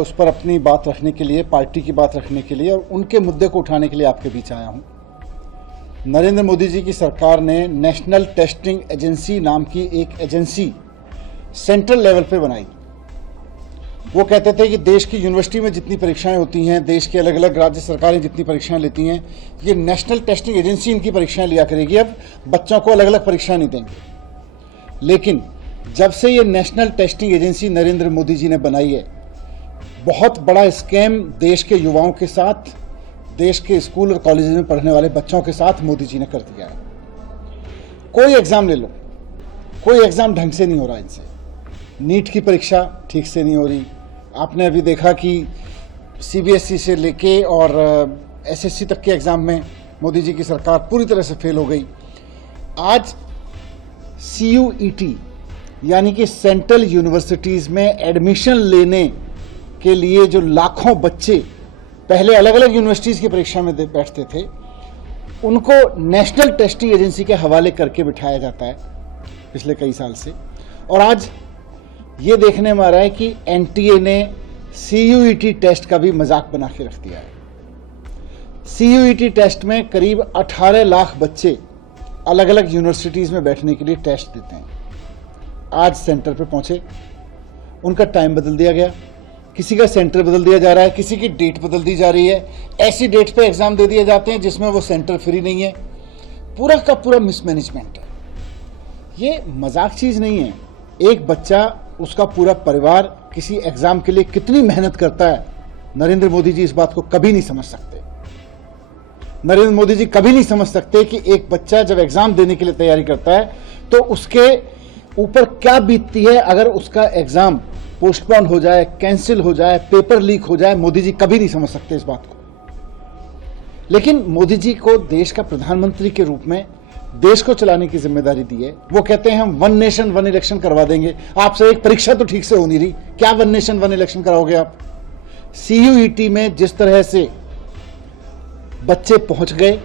उस पर अपनी बात रखने के लिए, पार्टी की बात रखने के लिए और उनके मुद्दे को उठाने के लिए आपके बीच आया हूं। नरेंद्र मोदी जी की सरकार ने नेशनल टेस्टिंग एजेंसी नाम की एक एजेंसी सेंट्रल लेवल पे बनाई। वो कहते थे कि देश की यूनिवर्सिटी में जितनी परीक्षाएं होती हैं, देश के अलग अलग राज्य सरकारें जितनी परीक्षाएं लेती हैं, ये नेशनल टेस्टिंग एजेंसी इनकी परीक्षाएं लिया करेगी। अब बच्चों को अलग अलग परीक्षाएं नहीं देंगे। लेकिन जब से ये national testing agency Narendra Modi ji ने बनाई है, बहुत बड़ा स्कैम देश के युवाओं के साथ, देश के स्कूल और कॉलेज में पढ़ने वाले बच्चों के साथ मोदी जी ने कर दिया है। कोई एग्जाम ले लो, कोई एग्जाम ढंग से नहीं हो रहा इनसे। नीट की परीक्षा ठीक से नहीं हो रही। आपने अभी देखा कि सीबीएसई से लेके और एसएससी तक के एग्जाम में मोदी जी की सरकार पूरी तरह से फेल हो गई। आज सीयूईटी यानी कि सेंट्रल यूनिवर्सिटीज में एडमिशन लेने के लिए जो लाखों बच्चे पहले अलग अलग यूनिवर्सिटीज की परीक्षा में बैठते थे, उनको नेशनल टेस्टिंग एजेंसी के हवाले करके बिठाया जाता है पिछले कई साल से। और आज ये देखने में आ रहा है कि एनटीए ने सीयूईटी टेस्ट का भी मजाक बना के रख दिया है। सीयूईटी टेस्ट में करीब 18 लाख बच्चे अलग अलग यूनिवर्सिटीज में बैठने के लिए टेस्ट देते हैं। आज सेंटर पे पहुंचे, उनका टाइम बदल दिया गया, किसी का सेंटर बदल दिया जा रहा है, किसी की डेट बदल दी जा रही है, ऐसी डेट पे एग्जाम दे दिए जाते हैं जिसमें वो सेंटर फ्री नहीं है। पूरा का पूरा मिसमैनेजमेंट है। ये मजाक चीज नहीं है। एक बच्चा, उसका पूरा परिवार किसी एग्जाम के लिए कितनी मेहनत करता है, नरेंद्र मोदी जी इस बात को कभी नहीं समझ सकते। नरेंद्र मोदी जी कभी नहीं समझ सकते कि एक बच्चा जब एग्जाम देने के लिए तैयारी करता है तो उसके ऊपर क्या बीतती है अगर उसका एग्जाम पोस्टपोन हो जाए, कैंसिल हो जाए, पेपर लीक हो जाए। मोदी जी कभी नहीं समझ सकते इस बात को। लेकिन मोदी जी को देश का प्रधानमंत्री के रूप में देश को चलाने की जिम्मेदारी दी है। वो कहते हैं हम वन नेशन वन इलेक्शन करवा देंगे। आपसे एक परीक्षा तो ठीक से हो नहीं रही, क्या वन नेशन वन इलेक्शन कराओगे आप? सीयूईटी में जिस तरह से बच्चे पहुंच गए,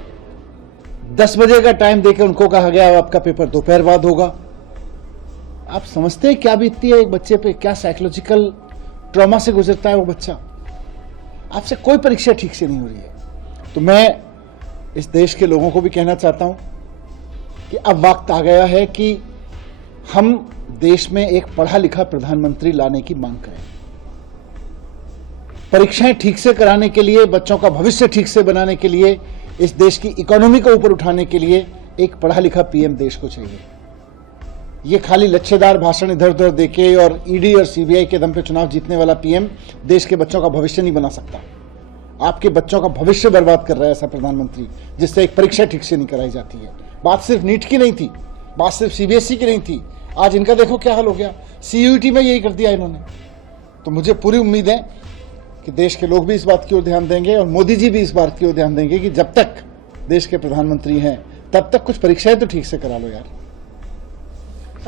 10 बजे का टाइम देकर उनको कहा गया आपका पेपर दोपहर बाद होगा। आप समझते हैं क्या बीतती है एक बच्चे पे, क्या साइकोलॉजिकल ट्रॉमा से गुजरता है वो बच्चा? आपसे कोई परीक्षा ठीक से नहीं हो रही है। तो मैं इस देश के लोगों को भी कहना चाहता हूं कि अब वक्त आ गया है कि हम देश में एक पढ़ा लिखा प्रधानमंत्री लाने की मांग करें। परीक्षाएं ठीक से कराने के लिए, बच्चों का भविष्य ठीक से बनाने के लिए, इस देश की इकोनॉमी को ऊपर उठाने के लिए एक पढ़ा लिखा पीएम देश को चाहिए। ये खाली लच्छेदार भाषण इधर उधर देके और ईडी और सीबीआई के दम पे चुनाव जीतने वाला पीएम देश के बच्चों का भविष्य नहीं बना सकता। आपके बच्चों का भविष्य बर्बाद कर रहा है ऐसा प्रधानमंत्री, जिससे एक परीक्षा ठीक से नहीं कराई जाती है। बात सिर्फ नीट की नहीं थी, बात सिर्फ सीबीएसई की नहीं थी। आज इनका देखो क्या हाल हो गया, सीयूईटी में यही कर दिया इन्होंने। तो मुझे पूरी उम्मीद है कि देश के लोग भी इस बात की ओर ध्यान देंगे और मोदी जी भी इस बात की ओर ध्यान देंगे कि जब तक देश के प्रधानमंत्री हैं तब तक कुछ परीक्षाएं तो ठीक से करा लो यार।